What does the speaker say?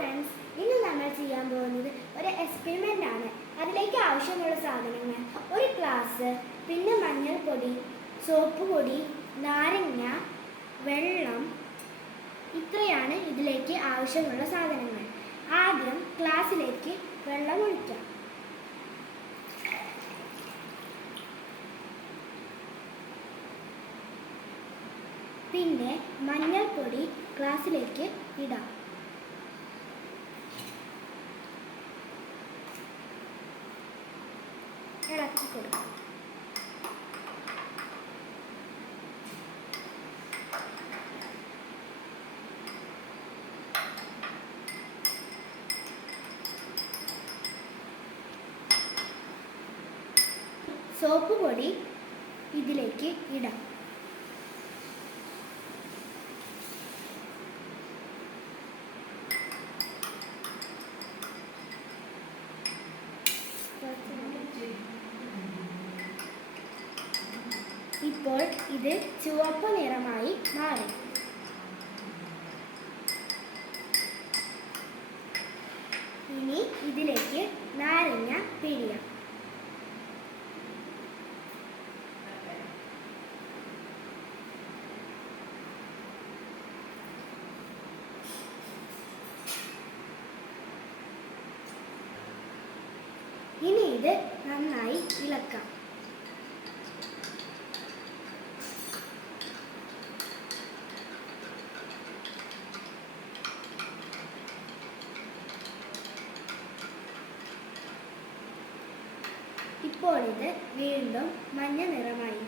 Friends, ഇന്ന് നമ്മൾ ചെയ്യാൻ പോകുന്നത് ഒരു എക്സ്പെരിമെൻ്റ് ആണ്. അതിലേക്ക് ആവശ്യമുള്ള സാധനങ്ങൾ ഒരു ഗ്ലാസ്, പിന്നെ മഞ്ഞൾപ്പൊടി, സോപ്പ് പൊടി, നാരങ്ങ, വെള്ളം, ഇത്രയാണ് ഇതിലേക്ക് ആവശ്യമുള്ള സാധനങ്ങൾ. ആദ്യം ഗ്ലാസ്സിലേക്ക് വെള്ളം ഒഴിക്കാം. പിന്നെ മഞ്ഞൾപ്പൊടി ഗ്ലാസ്സിലേക്ക് ഇടാം. ഇളക്കി കൊടുക്കാം. സോപ്പ് പൊടി ഇതിലേക്ക് ഇടാം. ഇപ്പോൾ ഇത് ചുവപ്പ് നിറമായി മാറി. ഇനി ഇതിലേക്ക് നാരങ്ങ പിഴിയാം. ഇനി ഇത് നന്നായി ഇളക്കാം. ഇപ്പോൾ ഇത് വീണ്ടും മഞ്ഞ നിറമായി.